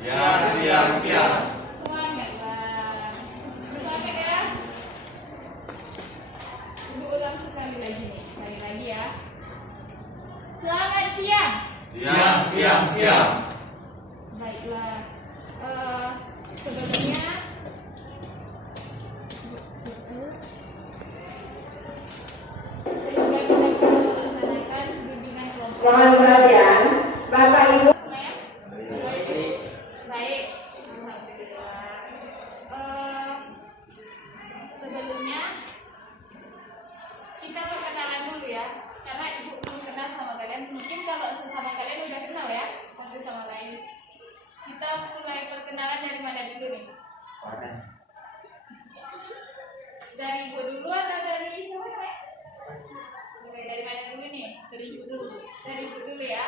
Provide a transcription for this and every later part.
Siap, siap, siap. Semangatlah. Semangat ya. Ibu ulang sekali lagi nih. Sekali lagi ya. Selamat siang. Siap, siap, siap. Baiklah. Sebelumnya sehingga kita bisa melaksanakan bimbingan kelompok. Mohon perhatian, Bapak Ibu. Semuanya? Baik. Alhamdulillah. Sebelumnya kita perkenalan dulu ya, karena ibu belum kenal sama kalian. Mungkin kalau sesama kalian udah kenal ya, satu sama lain. Kita mulai perkenalan dari mana dulu nih? Dari ibu dulu atau dari siapa ya? Mulai dari mana dulu nih? Dari ibu dulu. Dari ibu dulu ya.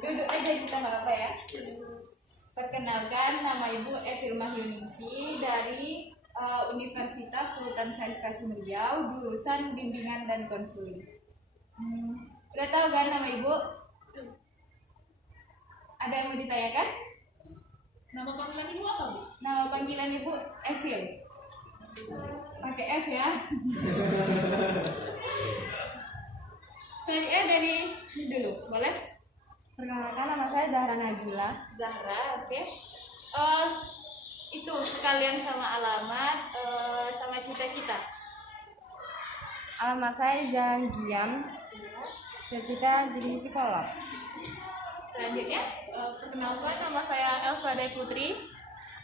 Duduk aja kita nggak apa ya. Perkenalkan, nama ibu Evilma Yuningsi dari Universitas Sultan Syarif Qasim Riau, jurusan bimbingan dan konseling. Udah tahu kan nama ibu? Ada yang mau ditanyakan? Nama panggilan ibu apa, Bu? Nama panggilan ibu Evil. Pakai F ya. Saya dari dulu, boleh? Perkenalkan, nama saya Zahra Nabila. Zahra, oke. Itu sekalian sama alamat, sama cita-cita. Alamat saya Jalan Giam, cita-cita jadi psikolog. Selanjutnya, Perkenalkan, nama saya Elsa Day Putri.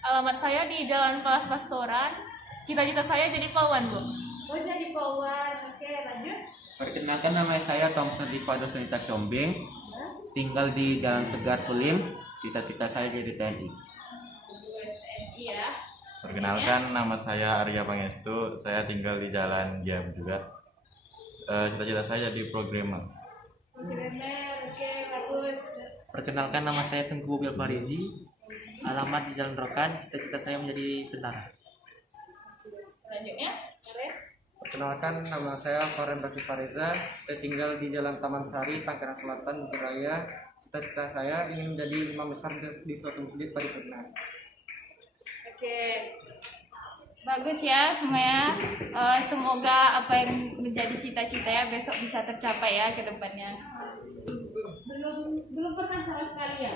Alamat saya di Jalan Pelas Pastoran. Cita-cita saya jadi polwan, Bu. mau jadi polwan, oke lanjut. Perkenalkan, nama saya Thompson Rifado Sunita Siombing, tinggal di Jalan Segar Pulim. Cita-cita saya jadi TNI. TNI ya. Perkenalkan, nama saya Arya Pangestu. Saya tinggal di Jalan Giam juga. Cita-cita saya jadi programmer. Programmer, oke bagus. Perkenalkan, nama saya Tengku Bobil Farizi. Alamat di Jalan Rokan. Cita-cita saya menjadi tentara. Selanjutnya, Karen. Perkenalkan, nama saya Faren Rafi Fareza. Saya tinggal di Jalan Taman Sari, Tanggerang Selatan, Jaya. Cita-cita saya ingin menjadi imam besar di suatu masjid paripurna. Oke, bagus ya semuanya. Semoga apa yang menjadi cita-cita ya besok bisa tercapai ya ke depannya. Belum pernah sama sekali ya?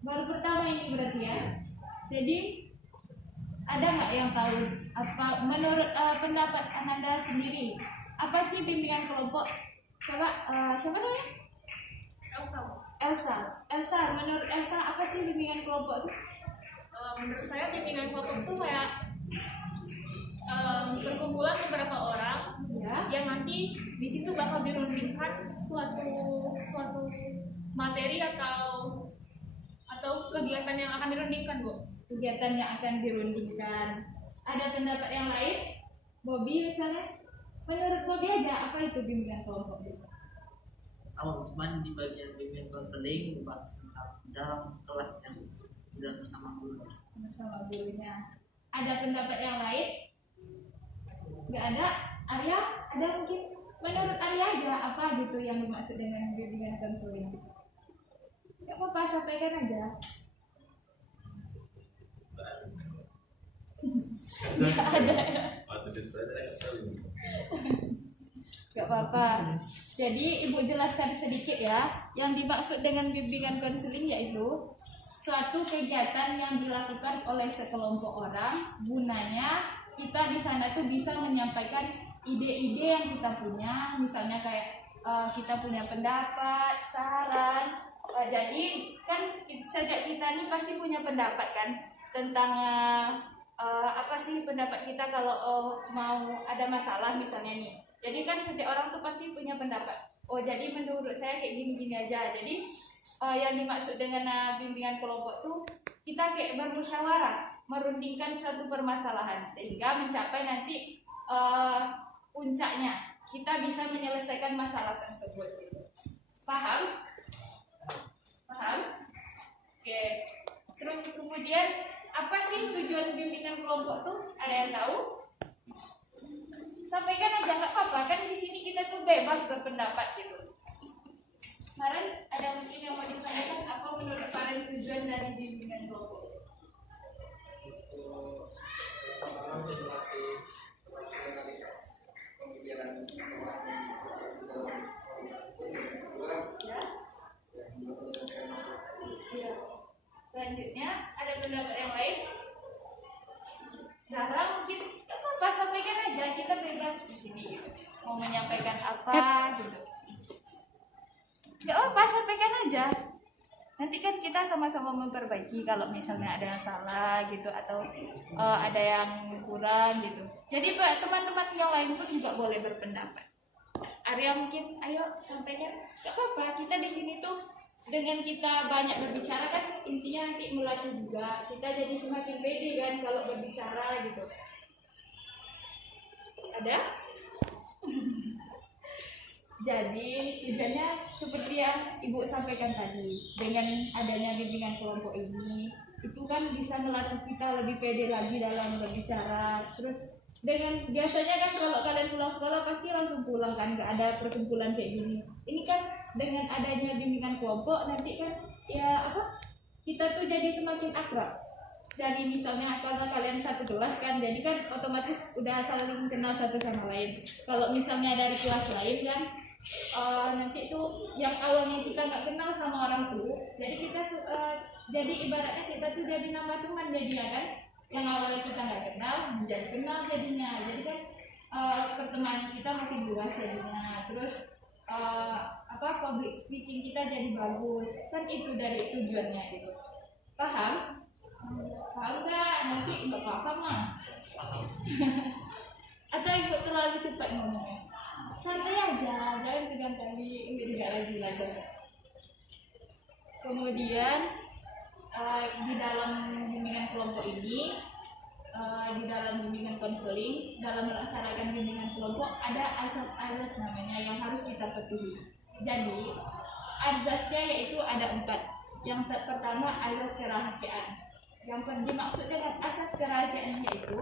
Baru pertama ini berarti ya. Jadi ada nggak yang tahu apa menurut pendapat Ananda sendiri apa sih bimbingan kelompok? Coba siapa namanya? Elsa, menurut Elsa apa sih bimbingan kelompok itu? Menurut saya bimbingan kelompok itu kayak perkumpulan beberapa orang Ya. yang nanti di situ bakal dirundingkan suatu materi atau kegiatan yang akan dirundingkan, Bu. Kegiatan yang akan dirundingkan. Ada pendapat yang lain? Bobby misalnya? Menurut Bobby aja apa itu bimbingan kelompok itu? Cuman di bagian bimbingan konseling membahas tentang dalam kelas yang tidak bersama guru. Bersama gurunya. Ada pendapat yang lain? Nggak ada? Arya? Ada mungkin? Menurut Arya aja apa gitu yang dimaksud dengan bimbingan konseling? Nggak apa-apa, sampaikan aja. Nggak ada. Gak apa-apa. Jadi ibu jelaskan sedikit ya. Yang dimaksud dengan bimbingan konseling yaitu suatu kegiatan yang dilakukan oleh sekelompok orang. Gunanya kita di sana tuh bisa menyampaikan ide-ide yang kita punya. Misalnya kayak kita punya pendapat, saran. Jadi kan sejak kita nih pasti punya pendapat kan tentang apa sih pendapat kita kalau mau ada masalah misalnya nih. Jadi kan setiap orang tuh pasti punya pendapat. Oh jadi menurut saya kayak gini-gini aja. Jadi yang dimaksud dengan bimbingan kelompok tuh kita kayak bermusyawarah, merundingkan suatu permasalahan sehingga mencapai nanti puncaknya kita bisa menyelesaikan masalah tersebut. Paham? Paham? Oke. Terus kemudian apa sih tujuan bimbingan kelompok tuh? Ada yang tahu? Sampaikan aja nggak apa-apa kan di sini kita tuh bebas berpendapat gitu. Kemarin ada mungkin yang mau disampaikan apa? dari bimbingan kelompok? Ya. Selanjutnya ada pendapat yang lain? Zahra mungkin nggak apa-apa, sampaikan aja, kita bebas di sini gitu. Mau menyampaikan apa gitu. Nggak apa-apa, sampaikan aja. Nanti kan kita sama-sama memperbaiki kalau misalnya ada yang salah gitu atau ada yang kurang gitu. Jadi teman-teman yang lain pun juga boleh berpendapat. Arya mungkin ayo sampaikan. Nggak apa-apa, kita di sini tuh dengan kita banyak berbicara kan intinya nanti melatih juga. Kita jadi semakin pede kan kalau berbicara gitu. Ada? Jadi tujuannya seperti yang Ibu sampaikan tadi, dengan adanya bimbingan kelompok ini itu kan bisa melatih kita lebih pede lagi dalam berbicara. Terus dengan biasanya kan kalau kalian pulang sekolah pasti langsung pulang kan, nggak ada perkumpulan kayak gini. Ini kan dengan adanya bimbingan kelompok nanti kan ya apa, kita tuh jadi semakin akrab. Jadi misalnya karena kalian satu kelas kan, jadi kan otomatis udah saling kenal satu sama lain. Kalau misalnya dari kelas lain kan nanti tuh yang awalnya kita nggak kenal sama orang tuh, jadi kita jadi ibaratnya kita tuh jadi nama teman jadinya kan. Yang awalnya kita nggak kenal menjadi kenal jadinya. Jadi kan pertemanan kita makin luas jadinya. Terus public speaking kita jadi bagus kan, itu dari tujuannya gitu. Paham? Paham nggak? Nanti nggak paham mah. Atau ikut terlalu cepat ngomongnya? Santai aja, jangan tegang kali, enggak lagi belajar. Kemudian di dalam bimbingan kelompok ini, di dalam bimbingan konseling, dalam melaksanakan bimbingan kelompok ada asas-asas namanya yang harus kita patuhi. Jadi asasnya yaitu ada 4. Yang pertama asas kerahasiaan. Yang dimaksud dengan asas kerahasiaan yaitu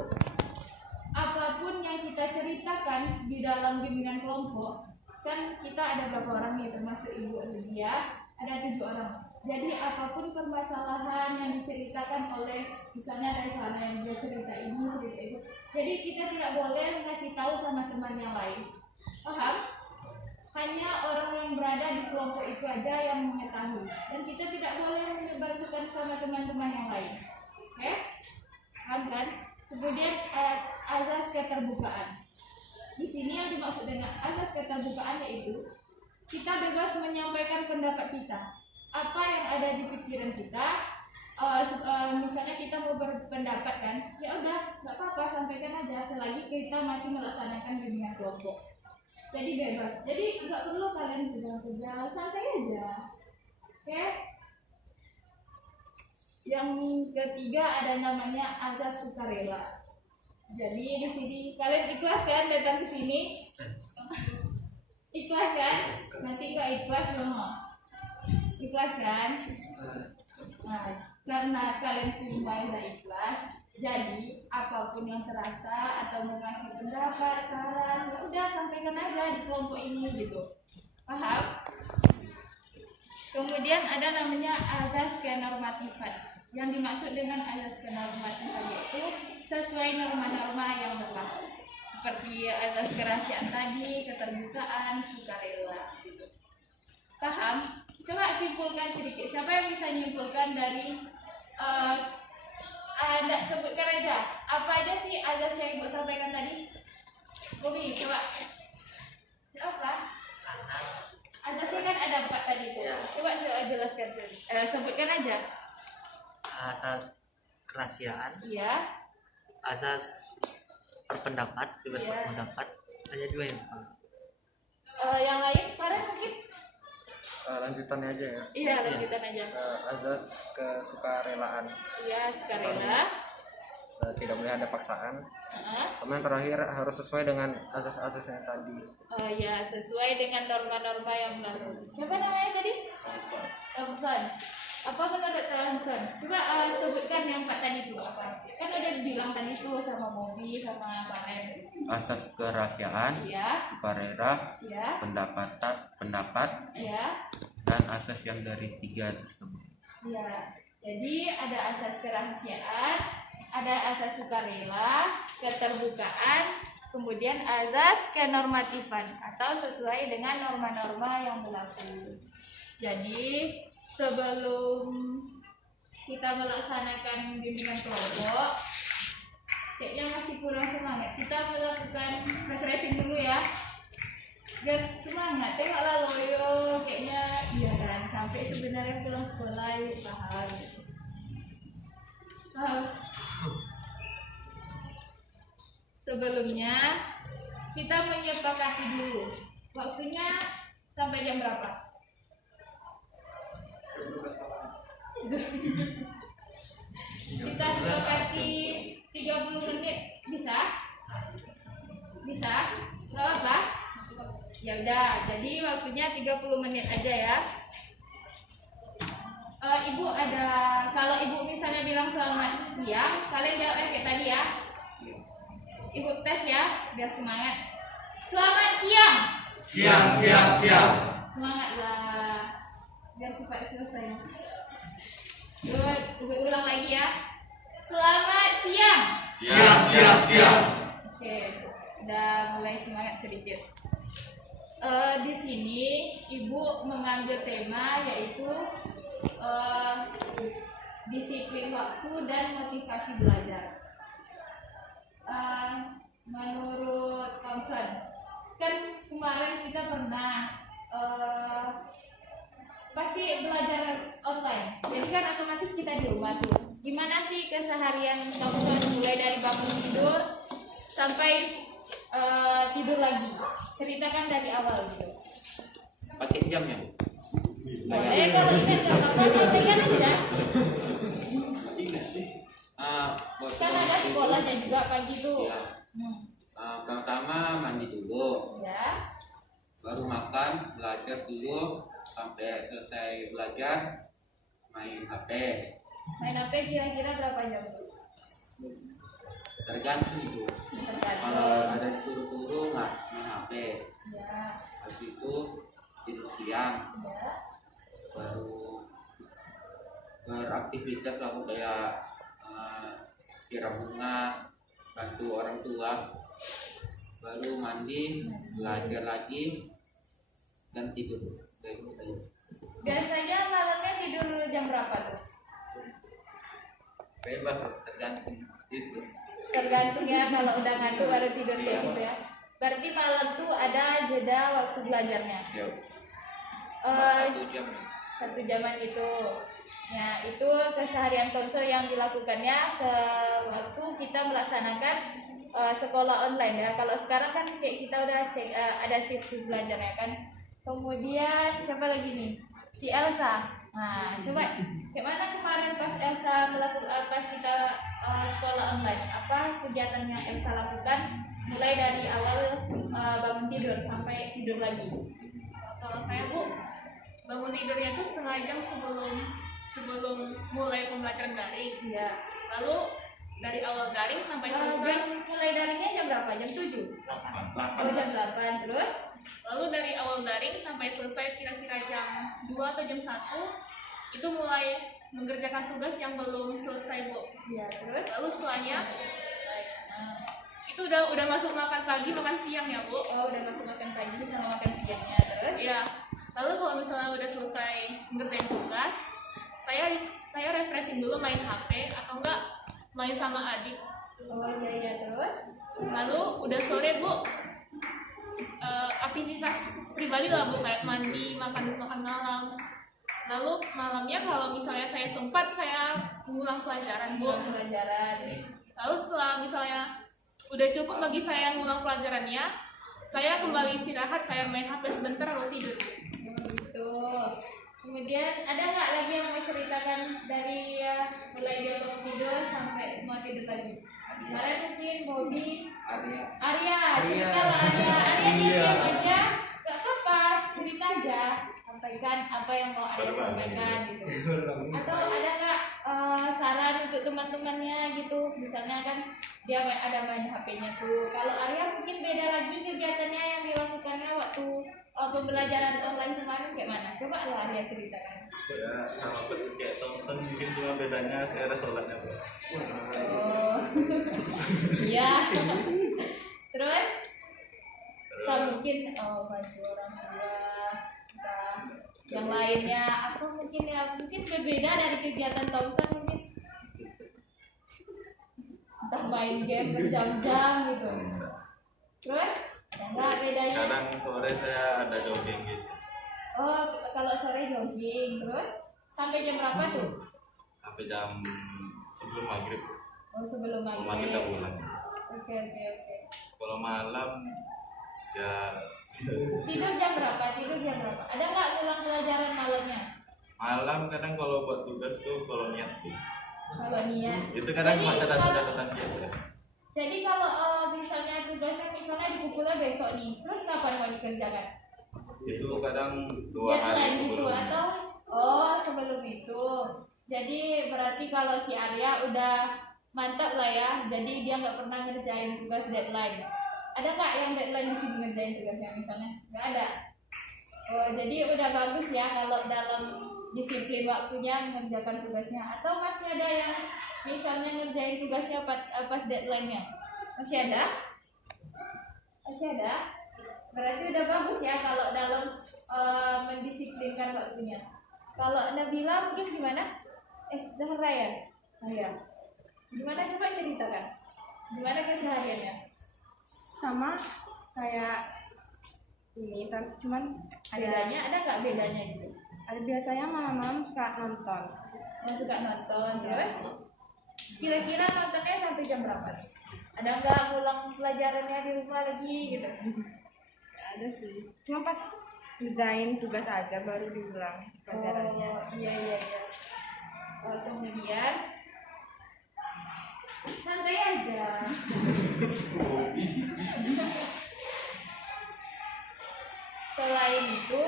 apapun yang kita ceritakan di dalam bimbingan kelompok, kan kita ada berapa orang nih, termasuk Ibu Lydia, ada 7 orang. Jadi apapun permasalahan yang diceritakan oleh misalnya dari sana yang dia cerita ini, cerita itu, jadi kita tidak boleh ngasih tahu sama teman yang lain. Paham? Hanya orang yang berada di kelompok itu aja yang mengetahui, dan kita tidak boleh menyebarkan sama teman-teman yang lain. Oke? Paham kan? Kemudian azas keterbukaan. Di sini yang dimaksud dengan azas keterbukaan yaitu kita bebas menyampaikan pendapat kita. Apa yang ada di pikiran kita, misalnya kita mau berpendapat kan, ya udah nggak apa-apa, sampaikan aja selagi kita masih melaksanakan bimbingan kelompok. Jadi bebas. Jadi nggak perlu kalian pegang-pegang, santai aja. Oke? Yang ketiga ada namanya azas sukarela. Jadi di sini kalian ikhlas kan datang ke sini? Ikhlas kan? Nanti nggak ikhlas semua. Ikhlas kan? Nah, karena kalian semua sudah ikhlas, jadi apapun yang terasa atau mengasih pendapat, saran, udah sampaikan aja di kelompok ini gitu. Paham? Kemudian ada namanya azas kenormatifan. Yang dimaksud dengan azas kenormatifan yaitu sesuai norma-norma yang berlaku. Seperti azas kerahasiaan tadi, keterbukaan, sukarela gitu. Paham? Coba simpulkan sedikit. Siapa yang bisa nyimpulkan dari ada sebutkan aja. Apa aja sih azas yang Ibu sampaikan tadi? Bobi, coba. Apa? Azasnya kan ada 4 tadi tuh. Coba saya jelaskan. Sebutkan aja. Asas kerahasiaan, Iya. asas berpendapat, bebas berpendapat, hanya 2 yang Yang lain, Farah mungkin? Lanjutannya aja ya. Iya, lanjutan aja. Azas kesukarelaan. Iya, sukarela. Tidak boleh ada paksaan. Heeh. Kemudian terakhir harus sesuai dengan azas-azas yang tadi. Ya, sesuai dengan norma-norma yang berlaku. Siapa namanya tadi? Thompson. Apa menurut Thompson? Coba sebutkan yang 4 tadi itu apa? Kan udah dibilang tadi tuh sama Mobi, sama Paren. Asas kerahasiaan, Iya, sukarela, iya, pendapat, iya, dan asas yang dari 3 tersebut. iya. Jadi ada asas kerahasiaan, ada asas sukarela, keterbukaan, kemudian asas kenormatifan atau sesuai dengan norma-norma yang berlaku. Jadi sebelum kita melaksanakan bimbingan kelompok, kayaknya masih kurang semangat. Kita melakukan refreshing dulu ya. Biar semangat, tengoklah loyo, kayaknya iya kan, sampai sebenarnya pulang sekolah yuk paham. Sebelumnya kita menyepakati dulu waktunya sampai jam berapa? Kita sepakati 30 menit bisa? Bisa? Gak apa? Ya udah, jadi waktunya 30 menit aja ya. Ibu ada, kalau ibu misalnya bilang selamat siang, kalian jawab kayak tadi ya. Ibu tes ya, biar semangat. Selamat siang. Siang. Semangatlah, biar cepat selesai. Ibu ulang lagi ya. Selamat siang. Siang. Oke, udah mulai semangat sedikit. Di sini ibu mengambil tema yaitu disiplin waktu dan motivasi belajar. Menurut Thompson, kan kemarin kita pernah pasti belajar online, jadi kan otomatis kita di rumah tuh. Gimana sih keseharian Thompson mulai dari bangun tidur sampai tidur lagi? Ceritakan dari awal gitu. Pakai jamnya. Boleh, kalau ingat gak apa-apa, sampaikan aja. Kan ada sekolahnya juga pagi tuh. Ya. Pertama mandi dulu, Ya. baru makan, belajar dulu sampai selesai belajar, main HP. Main HP kira-kira berapa jam tuh? Tergantung itu. Kalau Tergantung. ada disuruh-suruh nggak main HP. Ya. Habis itu tidur siang, Ya. baru beraktivitas aku kayak siram bunga, bantu orang tua, baru mandi, belajar lagi, dan tidur. Kayak gitu aja. Biasanya malamnya tidur jam berapa tuh? Bebas, tergantung itu. Tergantung ya, kalau udah ngantuk baru tidur kayak gitu ya. Berarti malam tuh ada jeda waktu belajarnya. Ya, Eh, 1 jam. 1 jaman itu. Ya, itu keseharian Thompson yang dilakukannya sewaktu kita melaksanakan sekolah online ya. Kalau sekarang kan kayak kita udah ada shift belajarnya kan. Kemudian siapa lagi nih? Si Elsa. Nah, coba gimana kemarin pas Elsa melakukan pas kita sekolah online? Apa kegiatan yang Elsa lakukan mulai dari awal bangun tidur sampai tidur lagi? Kalau saya Bu, bangun tidurnya itu setengah jam sebelum mulai pembelajaran daring. Iya. Lalu dari awal daring sampai selesai. Jam mulai daringnya jam berapa? Jam 7? 8. Oh, jam 8. Terus? Lalu dari awal daring sampai selesai kira-kira jam 2 atau jam 1 itu mulai mengerjakan tugas yang belum selesai Bu. Iya, terus? Lalu setelahnya itu udah masuk makan pagi, makan siang ya Bu. Oh, udah masuk makan pagi sama makan siangnya. Terus? Iya. Lalu kalau misalnya udah selesai ngerjain tugas, saya refreshing dulu main HP atau enggak main sama adik. Oh, iya, terus? Lalu udah sore Bu, aktivitas pribadi lah Bu, kayak mandi, makan malam. Lalu malamnya kalau misalnya saya sempat, saya mengulang pelajaran Bu. Pelajaran. Lalu setelah misalnya udah cukup bagi saya ngulang pelajarannya, saya kembali istirahat, saya main HP sebentar lalu tidur. Gitu. Kemudian ada nggak lagi yang mau ceritakan dari mulai dia bangun tidur sampai mau tidur lagi? Kemarin mungkin Bobby, Arya, cerita lah Arya diam aja, nggak apa-apa, cerita aja, sampaikan apa yang mau Arya sampaikan gitu. Atau ada nggak saran untuk teman-temannya gitu, misalnya kan dia ada main HP-nya tuh. Kalau Arya mungkin beda lagi kegiatannya yang dilakukannya waktu pembelajaran online kemarin kayak mana? Coba lah Arya ceritakan. Ya sama persis kayak Thompson, mungkin cuma bedanya saya ada sholatnya bro. Oh, iya. Terus? Tak mungkin bantu orang tua, entah yang lainnya. Apa mungkin ya mungkin berbeda dari kegiatan Thompson mungkin. Entah main game berjam-jam gitu. Terus? Enggak bedanya. Kadang sore saya ada jogging gitu. Oh, kalau sore jogging, terus sampai jam berapa tuh? Sampai jam sebelum maghrib. Oh, sebelum Rumah kita maghrib. pulang. Oke. Kalau malam ya Tidur jam berapa? Ada nggak ulang pelajaran malamnya? malam kadang kalau buat tugas tuh kalau niat sih. Kalau niat. Itu kadang Jadi, cuma kalau- catatan niat ya. Jadi kalau misalnya tugasnya misalnya dikumpulnya besok nih, terus kapan mau dikerjakan? Itu kadang 2 hari Deadline gitu sebelum. atau sebelum itu. Jadi berarti kalau si Arya udah mantap lah ya, jadi dia nggak pernah ngerjain tugas deadline. Ada nggak yang deadline di sini ngerjain tugasnya misalnya? Nggak ada. Oh, jadi udah bagus ya kalau dalam disiplin waktunya mengerjakan tugasnya. Atau masih ada yang misalnya ngerjain tugasnya pas deadline-nya? Masih ada? Masih ada? Berarti udah bagus ya kalau dalam mendisiplinkan waktunya. Kalau Nabila mungkin gimana? Zahra ya? Oh ya. Gimana coba ceritakan? Gimana kesehariannya? Sama kayak ini, cuman Bedanya ada nggak bedanya gitu? ada biasanya malam-malam suka nonton. Mau suka nonton terus? Kira-kira nontonnya sampai jam berapa? Ada nggak ngulang pelajarannya di rumah lagi gitu? Ada sih. Cuma pas ngerjain tugas aja baru diulang pelajarannya. Oh iya. Kemudian santai aja. Selain itu,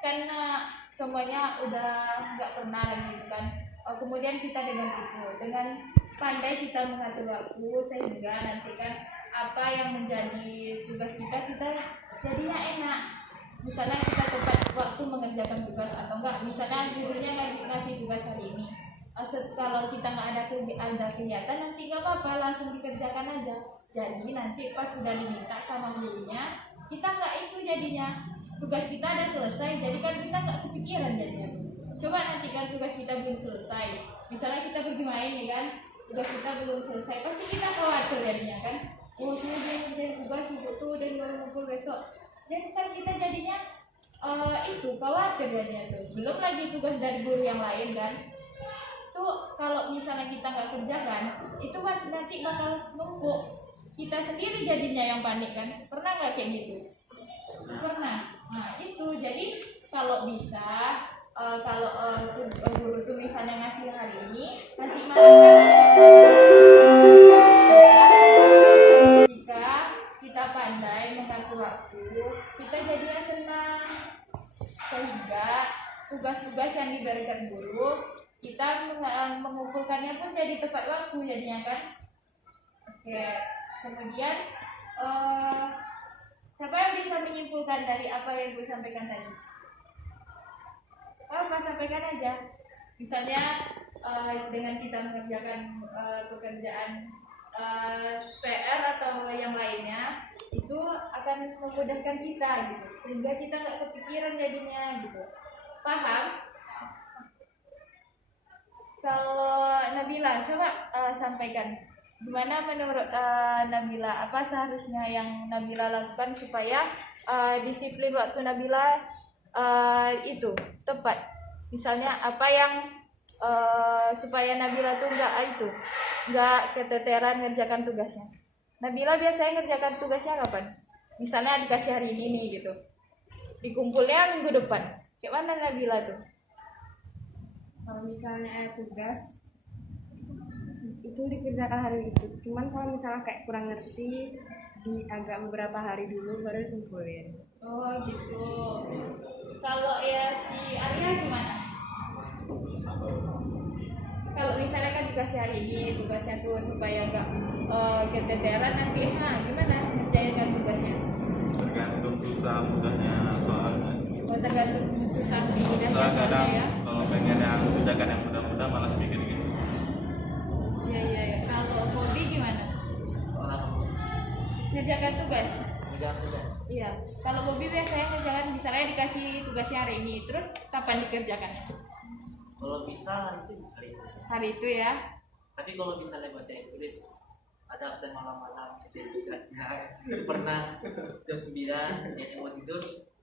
karena semuanya udah nggak pernah lagi kan. Kemudian kita dengan pandai kita mengatur waktu sehingga nanti kan apa yang menjadi tugas kita jadinya enak. Misalnya kita tepat waktu mengerjakan tugas atau enggak, misalnya gurunya ngasih tugas hari ini. Kalau kita nggak ada kegiatan nanti nggak apa-apa, langsung dikerjakan aja. Jadi nanti pas sudah diminta sama gurunya, kita nggak itu jadinya tugas kita ada selesai, jadi kan kita nggak kepikiran jadinya. Coba nanti kan tugas kita belum selesai, misalnya kita pergi main ya kan, tugas kita belum selesai, pasti kita khawatir jadinya kan. Oh saya belum tugas ibu tuh dan baru ngumpul besok. Jadi kan kita jadinya itu khawatir jadinya tuh. Belum lagi tugas dari guru yang lain kan. Tuh kalau misalnya kita nggak kerjakan, itu nanti bakal numpuk. Kita sendiri jadinya yang panik kan. Pernah nggak kayak gitu? Pernah. Nah itu jadi kalau bisa guru tuh misalnya ngasih hari ini, nanti malam jika kita pandai mengatur waktu, kita jadinya senang sehingga tugas-tugas yang diberikan guru kita mengumpulkannya pun jadi tepat waktu jadinya kan. Oke, kemudian siapa yang bisa menyimpulkan dari apa yang Ibu sampaikan tadi? Mas sampaikan aja. Misalnya dengan kita mengerjakan pekerjaan PR atau yang lainnya itu akan memudahkan kita gitu, sehingga kita nggak kepikiran jadinya gitu. Paham? Kalau Nabila, coba sampaikan gimana menurut Nabila, apa seharusnya yang Nabila lakukan supaya disiplin waktu Nabila itu tepat. Misalnya apa yang supaya Nabila tuh nggak keteteran ngerjakan tugasnya. Nabila biasanya ngerjakan tugasnya kapan? Misalnya dikasih hari ini nih gitu, dikumpulnya minggu depan. Kayak mana Nabila tuh? Kalau misalnya ada tugas itu dikerjakan hari itu. Cuman kalau misalnya kayak kurang ngerti, di agak beberapa hari dulu baru dikumpulin. Oh gitu. Kalau ya si Arya gimana? Kalau misalnya kan dikasih hari ini tugasnya tuh supaya nggak keteteran nanti gimana ngerjain tugasnya? Tergantung susah susah mudah Soalnya soalnya kadang ya. kalau pengen yang kerjakan yang mudah-mudah malas bikin gitu. Iya. Kalau hobi gimana? Soal apa? Ngerjakan tugas. Menjawab tugas. Iya. Kalau hobi biasanya ngerjakan misalnya dikasih tugasnya hari ini, terus kapan dikerjakannya? Kalau bisa hari itu Hari itu ya. tapi kalau misalnya bahasa Inggris ada absen malam-malam kerja tugasnya pernah jam 9 yang mau tidur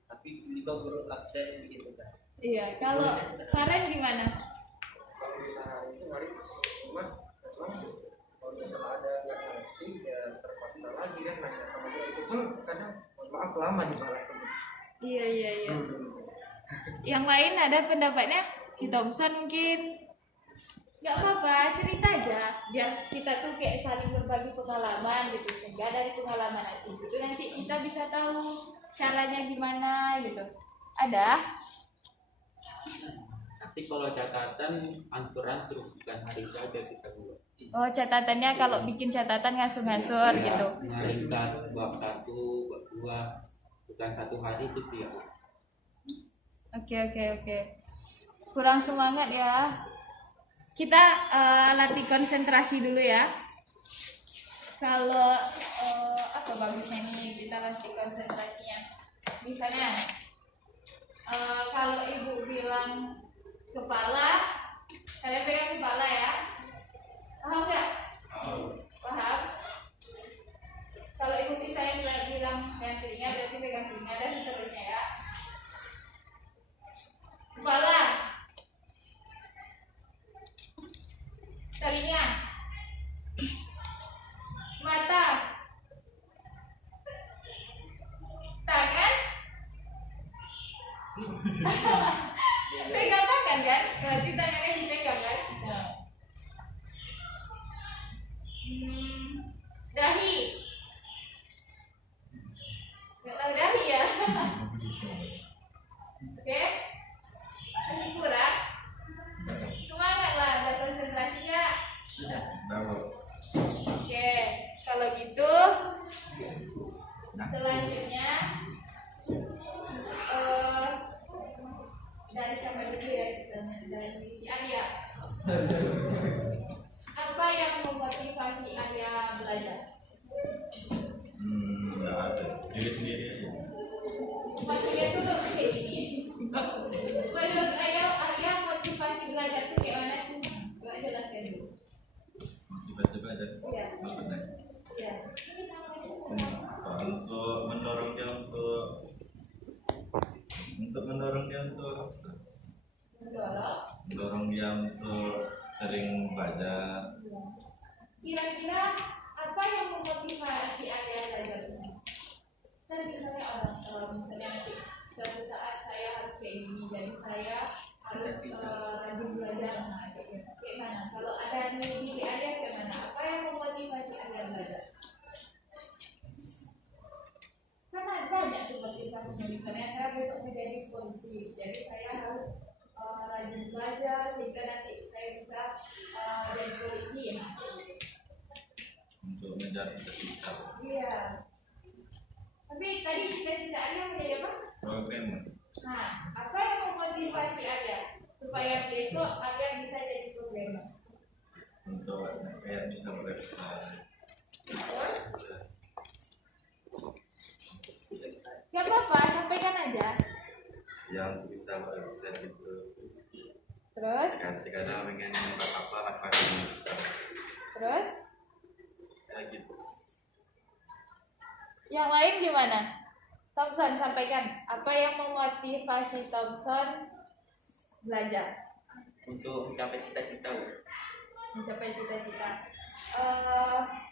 tapi juga guru absen bikin tugas. Iya. Kalau Karen gimana? Kalau misalnya itu hari cuma memang kalau misalnya ada yang ngerti ya terpaksa lagi kan nanya sama dia, itu pun kadang mohon maaf lama dibalas sama Iya. Yang lain ada pendapatnya si Thompson mungkin. Gak apa-apa, cerita aja biar kita tuh kayak saling berbagi pengalaman gitu, sehingga dari pengalaman nanti kita bisa tahu caranya gimana gitu. Ada? Tapi kalau catatan antur-antur bukan hari itu aja kita buat. Oh, catatannya kalau bikin catatan ngasur-ngasur gitu. Ringkas bab 1, bab 2, bukan satu hari itu sih ya. Oke. Kurang semangat ya. Kita latih konsentrasi dulu ya. Kalau apa bagusnya nih kita latih konsentrasinya. Misalnya kalau ibu bilang kepala, kalian pegang kepala ya. Paham nggak? Paham. Kalau ibu misalnya bilang yang telinga berarti pegang telinga dan seterusnya ya. Kepala, telinga, mata, tangan, pegang tangan kan? Berarti tangannya dipegang kan? Dahi, nggak tahu dahi ya? Oke, terus kurang. Semangat lah, ada konsentrasi nggak? Oke, kalau gitu selanjutnya dari siapa dulu ya? Dari si Arya. Apa yang memotivasi Arya belajar? Nggak ada, diri sendiri aja. Maksudnya tuh kayak gini. Menurut Arya motivasi belajar tuh kayak mana sih? Gak jelaskan dulu. Motivasi belajar. Iya. Maksudnya Iya. untuk mendorong dia untuk mendorong dia untuk sering belajar. Kira-kira apa yang memotivasi Arya belajar? Kan misalnya misalnya nanti suatu saat saya harus kayak gini, jadi saya harus rajin belajar. Nah, kayak mana? Kalau ada di Arya kayak mana? Apa yang memotivasi Arya belajar? Karena banyak tuh motivasinya. Misalnya saya besok menjadi polisi, jadi saya harus rajin belajar sehingga nanti saya bisa jadi polisi ya. Untuk mengejar cita-cita. Iya. Tapi tadi cita-cita Arya menjadi apa? Programmer. Nah, apa yang memotivasi Arya supaya besok Arya bisa jadi programmer? Untuk kayak bisa berprestasi. Gak apa-apa, sampaikan aja. Yang bisa berprestasi gitu. Terus? Kasih kadang pengen apa ini. Terus? Ya gitu. Yang lain gimana? Thompson, sampaikan. Apa yang memotivasi Thompson belajar? Untuk mencapai cita-cita. Mencapai cita-cita.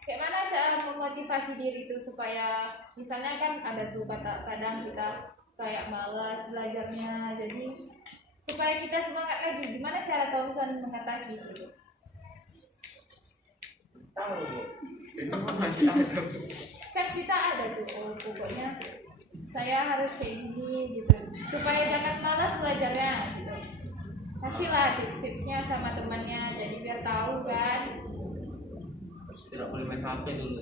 Kayak mana cara memotivasi diri itu supaya misalnya kan ada tuh kadang kita kayak malas belajarnya, jadi supaya kita semangat lagi. Gimana cara Thompson mengatasi itu? tahu Kan kita ada tuh, pokoknya saya harus kayak gini gitu, supaya jangan malas belajarnya gitu. Kasihlah tips-tipsnya sama temannya, jadi biar tahu kan. Tidak boleh main HP dulu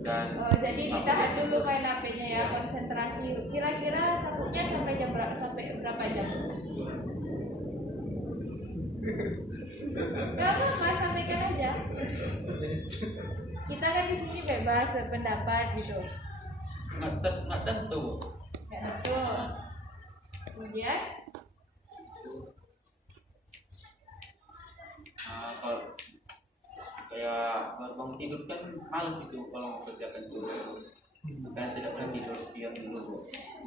dan Jadi ditahan dulu main HP-nya ya, konsentrasi. Kira-kira 1 takutnya sampai berapa jam? Gak apa-apa, sampaikan aja. Kita kan di sini bebas berpendapat gitu. Nggak tentu. Nggak tentu. Kemudian kalau kayak baru bangun tidur kan malas gitu kalau mau kerjakan itu, makanya tidak pernah tidur siang dulu Bu.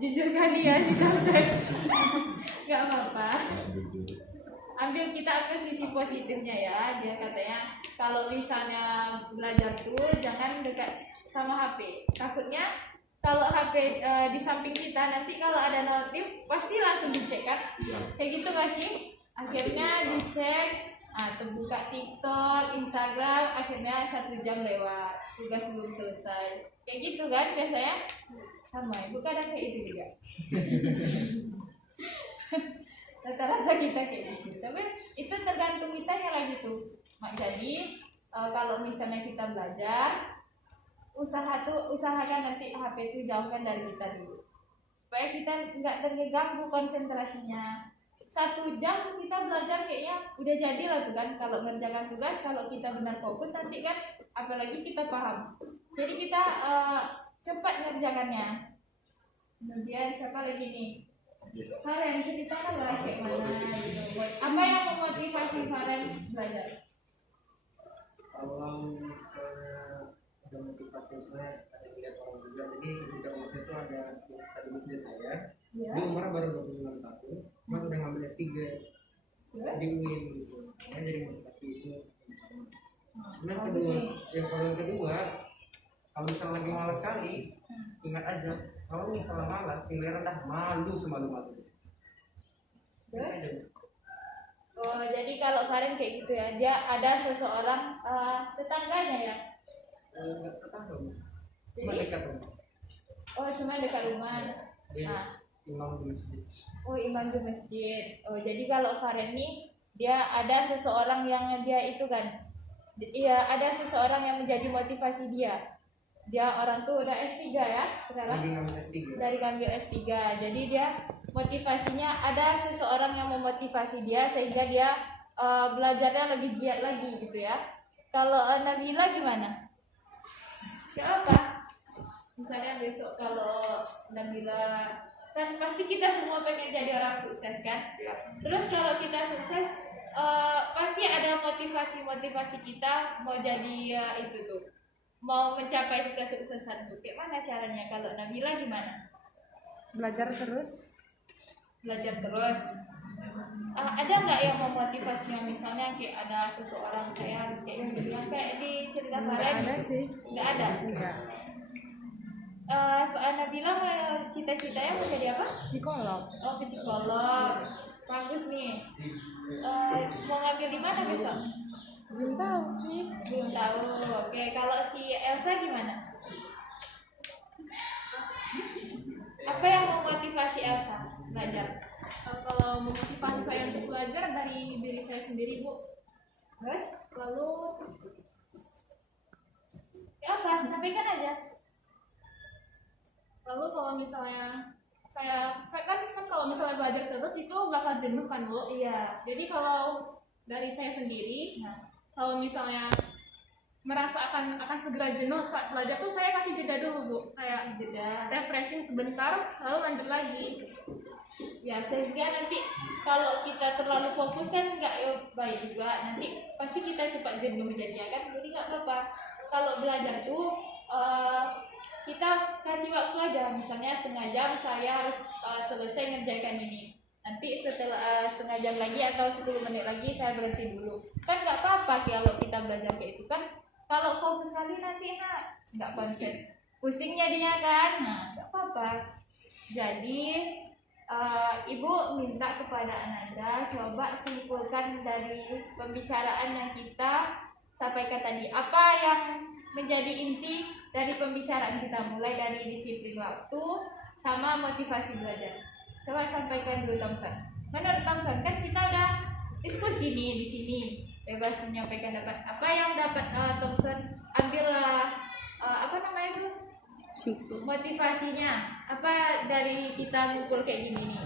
jujur kali ya si Joseph. Nggak apa-apa. Kita ambil sisi positifnya ya. Dia katanya kalau misalnya belajar tuh jangan dekat sama HP. Takutnya kalau HP di samping kita nanti kalau ada notif pasti langsung dicek kan? Kayak gitu gak sih? Akhirnya dicek, terbuka TikTok, Instagram, akhirnya 1 jam lewat, tugas belum selesai. Kayak gitu kan biasanya? Sama ibu kadang kayak itu juga. Rata-rata kita kayak gitu, tapi itu tergantung kita ya lagi tuh. Jadi kalau misalnya kita belajar, usahakan nanti HP itu jauhkan dari kita dulu, supaya kita nggak terganggu konsentrasinya. 1 jam kita belajar kayaknya udah jadi lah tuh kan. Kalau ngerjakan tugas, kalau kita benar fokus nanti kan, apalagi kita paham. Jadi kita cepat ngerjakannya. Kemudian siapa lagi nih? Faren, ceritakan lah kayak mana gitu. Apa yang memotivasi Faren belajar? Kalau misalnya ada motivasi saya ada lihat orang juga, jadi ketika waktu itu ada tadi bisnis saya, dia umurnya baru 26 tahun, cuma udah ngambil S3 di UIN gitu, kan jadi motivasi itu. Yang kedua, kalau misalnya lagi malas sekali, ingat aja, kalau misalnya malas, tinggal rendah malu semalu-malu. Oh, jadi kalau Faren kayak gitu ya, dia ada seseorang tetangganya ya? Enggak tetangga, cuma dekat rumah. Oh, cuma dekat rumah. Nah, Imam di masjid. Oh, imam di masjid. Oh, jadi kalau Faren nih dia ada seseorang yang dia itu kan, iya ada seseorang yang menjadi motivasi dia. Dia orang tuh udah S3 ya sekarang. Dari ngambil S3. Jadi dia motivasinya ada seseorang yang memotivasi dia sehingga dia belajarnya lebih giat lagi gitu ya. Kalau Nabila gimana? Gak apa. Misalnya besok kalau Nabila, kan pasti kita semua pengen jadi orang sukses kan? Terus kalau kita sukses pasti ada motivasi kita mau jadi itu tuh, mau mencapai kesuksesan tuh. Kayak mana caranya? Kalau Nabila gimana? Belajar terus. Belajar terus. Ada nggak yang memotivasinya? Misalnya kayak ada seseorang saya harus kayak gini, yang kayak di cerita Faren? Ada sih. Nggak ada. Enggak. Nabila cita-citanya mau jadi apa? Psikolog. Oh, psikolog. Bagus nih. Mau ngambil di mana besok? Belum tahu sih. Belum tahu. Oke, kalau si Elsa gimana? Apa yang memotivasi Elsa belajar? Kalau motivasi saya untuk belajar dari diri saya sendiri Bu. Terus? Lalu Apa? Sampaikan aja. Lalu kalau misalnya saya kan kalau misalnya belajar terus itu bakal jenuh kan Bu. Iya. Jadi kalau dari saya sendiri, kalau misalnya merasa akan segera jenuh saat belajar tuh saya kasih jeda dulu Bu, kayak Jeda. refreshing sebentar lalu lanjut lagi. Ya, sehingga nanti kalau kita terlalu fokus kan nggak baik juga. Nanti pasti kita cepat jenuh jadinya kan. Jadi nggak apa-apa. Kalau belajar tuh kita kasih waktu aja. Misalnya setengah jam saya harus selesai ngerjakan ini. Nanti setelah setengah jam lagi atau 10 menit lagi saya berhenti dulu. Kan nggak apa-apa kalau kita belajar kayak itu kan. Kalau fokus sekali nanti nggak konsen. Pusingnya dia kan. Nah, nggak apa-apa. Jadi Ibu minta kepada Ananda coba simpulkan dari pembicaraan yang kita sampaikan tadi. Apa yang menjadi inti dari pembicaraan kita, mulai dari disiplin waktu sama motivasi belajar. Coba sampaikan dulu Thompson. Menurut Thompson kan kita udah diskusi nih di sini, bebas menyampaikan dapat. Apa yang dapat Thompson ambil apa namanya itu Motivasinya apa dari kita ngumpul kayak gini nih?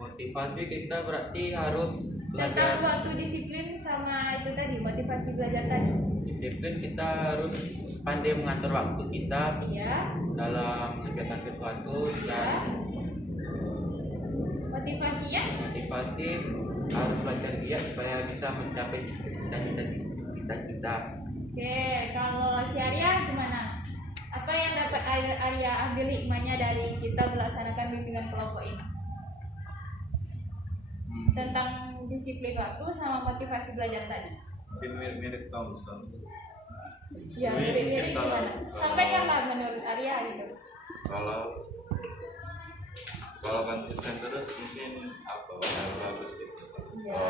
Motivasi kita berarti harus Tentang belajar waktu disiplin sama itu tadi motivasi belajar tadi. disiplin, kita harus pandai mengatur waktu kita Iya. dalam mengerjakan sesuatu, Iya. dan Motivasinya? motivasi harus belajar giat supaya bisa mencapai cita-cita kita. Oke, kalau si Arya gimana? Apa yang dapat Arya ambil hikmahnya dari kita melaksanakan bimbingan kelompok ini? Tentang disiplin waktu sama motivasi belajar tadi. Mungkin mirip-mirip Thompson. Ya, mirip-mirip gimana? Sampaikanlah menurut Arya gitu. Kalau konsisten terus mungkin apa yang bagus gitu. Ya.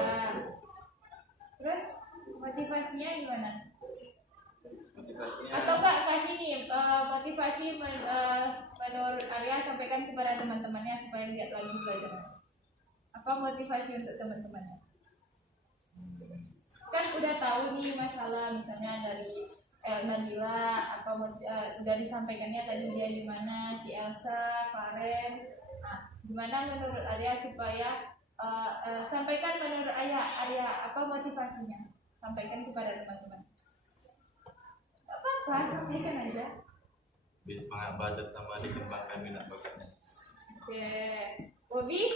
Terus motivasinya gimana? Motivasinya Atau Kak kasih nih motivasi menurut Arya sampaikan kepada teman-temannya supaya giat lagi belajar. Apa motivasi untuk teman-temannya? Kan udah tahu nih masalah misalnya dari Nabila udah disampaikannya tadi dia gimana, si Elsa, Karen. Nah, gimana menurut Arya supaya sampaikan menurut Arya apa motivasinya? Sampaikan kepada teman-teman. Gak apa-apa, sampaikan aja. lebih semangat belajar sama dikembangkan minat bakatnya. Oke, Bobby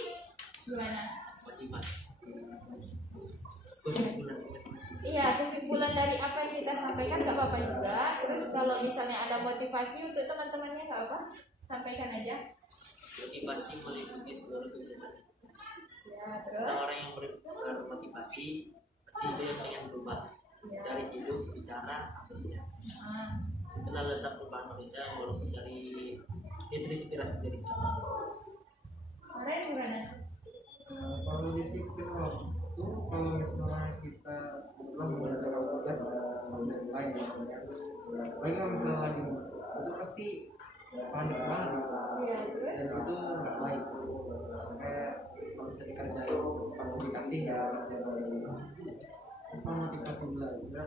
gimana? Motivasi. Kesimpulan motivasi. Iya, kesimpulan dari apa yang kita sampaikan gak apa-apa juga. Terus kalau misalnya ada motivasi untuk teman-temannya gak apa, sampaikan aja. Motivasi meliputi seluruh kegiatan. Ya, terus. Orang yang bermotivasi pasti dia pengen berubah dari hidup, bicara, atau dia. Nah, Itulah letak perubahan manusia walaupun dari dia terinspirasi dari siapa. Karen gimana? Kalau disiplin waktu, kalau misalnya kita belum mengerjakan tugas lain, apalagi kalau misalnya lagi itu pasti panik banget gitu. Iya, terus. Dan itu nggak baik. Kayak kalau bisa dikerjain pas dikasih ya kerjain. Terus kalau motivasi belajar,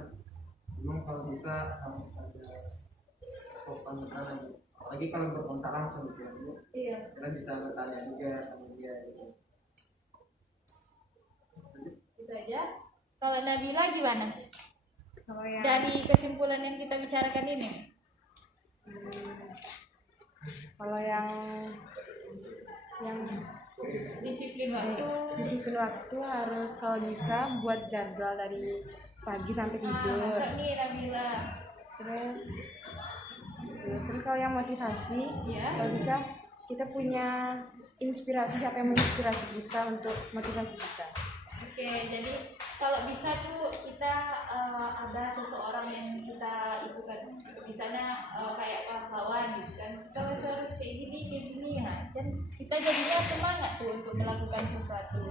memang kalau bisa harus ada kontak, apalagi kalau berkontak langsung gitu ya. Iya. Kita bisa bertanya juga sama dia gitu. Itu aja. Kalau Nabila gimana? Kalau yang Dari kesimpulan yang kita bicarakan ini. kalau yang Disiplin waktu. disiplin waktu harus kalau bisa buat jadwal dari pagi sampai tidur. Mantap nih Nabila. Terus kalau yang motivasi, Iya. kalau bisa kita punya inspirasi, siapa yang menginspirasi kita untuk motivasi kita. Oke, jadi kalau bisa tuh kita ada seseorang yang kita itu kan, misalnya kayak kawan gitu kan, kita harus kayak gini ya, dan kita jadinya semangat tuh untuk melakukan sesuatu.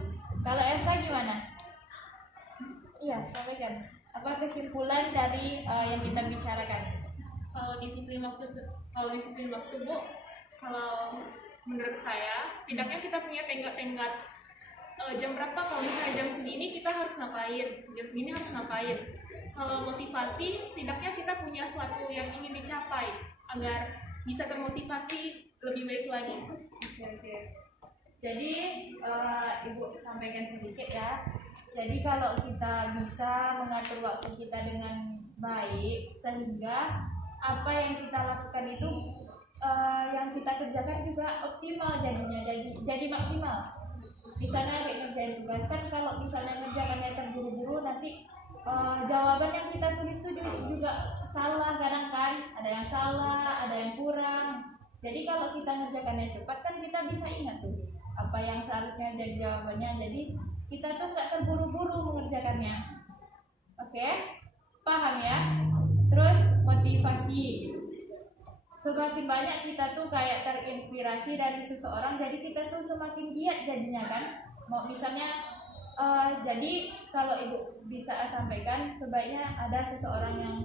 Kalau Elsa gimana? Iya, sampaikan. Apa kesimpulan dari yang kita bicarakan? Kalau disiplin waktu Bu, kalau menurut saya setidaknya kita punya tenggat-tenggat jam berapa, kalau misalnya jam segini kita harus ngapain, jam segini harus ngapain. Kalau motivasi setidaknya kita punya suatu yang ingin dicapai agar bisa termotivasi lebih baik lagi. Oke. Jadi Ibu sampaikan sedikit ya. Jadi kalau kita bisa mengatur waktu kita dengan baik sehingga apa yang kita lakukan itu yang kita kerjakan juga optimal jadinya, jadi maksimal. Misalnya kayak ngerjain tugas kan, kalau misalnya ngerjakannya terburu-buru nanti jawaban yang kita tulis itu juga salah kadang kan, ada yang salah, ada yang kurang. Jadi kalau kita ngerjakannya cepat kan kita bisa ingat tuh apa yang seharusnya jadi jawabannya. Jadi kita tuh nggak terburu-buru mengerjakannya. Oke, paham ya? Terus motivasi. Semakin banyak kita tuh kayak terinspirasi dari seseorang, jadi kita tuh semakin giat jadinya kan. Mau misalnya jadi kalau Ibu bisa sampaikan, sebaiknya ada seseorang yang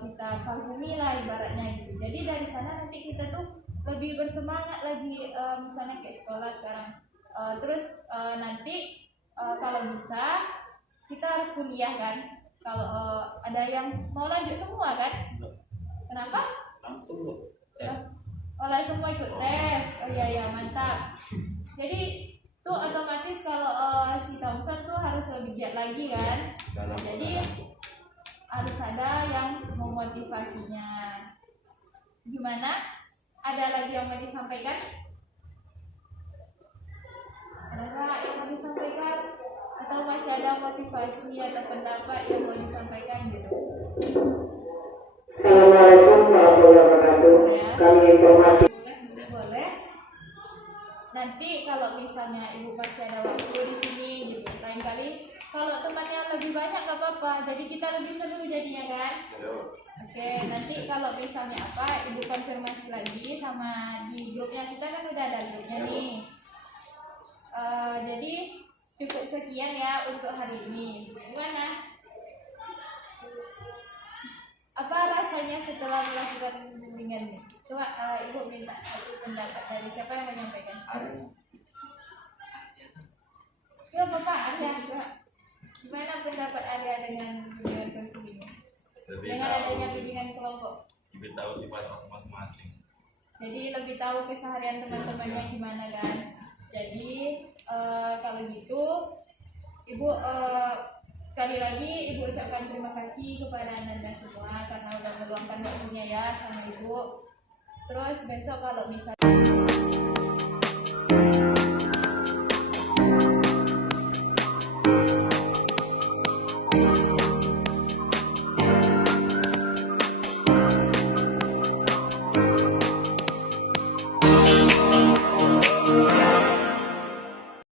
kita kagumi lah ibaratnya gitu. Jadi dari sana nanti kita tuh lebih bersemangat lagi, misalnya kayak sekolah sekarang. Terus nanti kalau bisa kita harus kuliah kan. Kalau ada yang mau lanjut semua kan? Kenapa? Langsung Bu. Oleh semua ikut tes. Oh iya ya, mantap. Jadi tuh otomatis kalau si Thompson tuh harus lebih giat lagi kan. Jadi harus ada yang memotivasinya. Gimana? Ada lagi yang mau disampaikan? Ada nggak yang mau disampaikan? Atau masih ada motivasi atau pendapat yang mau disampaikan gitu? Assalamualaikum warahmatullahi wabarakatuh. Kami informasi. Boleh. Nanti kalau misalnya ibu masih ada waktu di sini gitu, lain kali kalau temannya lebih banyak nggak apa-apa. Jadi kita lebih seru jadinya kan. Oke, nanti kalau misalnya apa, ibu konfirmasi lagi sama di grupnya, kita kan udah ada grupnya nih. Jadi cukup sekian ya untuk hari ini. Gimana? Apa rasanya setelah melakukan bimbingan nih? Coba ibu minta satu pendapat dari siapa yang menyampaikan? Ya bapak Arya, coba. Gimana pendapat Arya dengan bimbingan konseling? Dengan adanya bimbingan kelompok? Lebih tahu sifat masing-masing. Jadi lebih tahu keseharian teman-temannya gimana kan? Jadi kalau gitu, ibu sekali lagi ibu ucapkan terima kasih kepada Anda semua karena udah meluangkan waktunya ya sama ibu. Terus besok kalau misalnya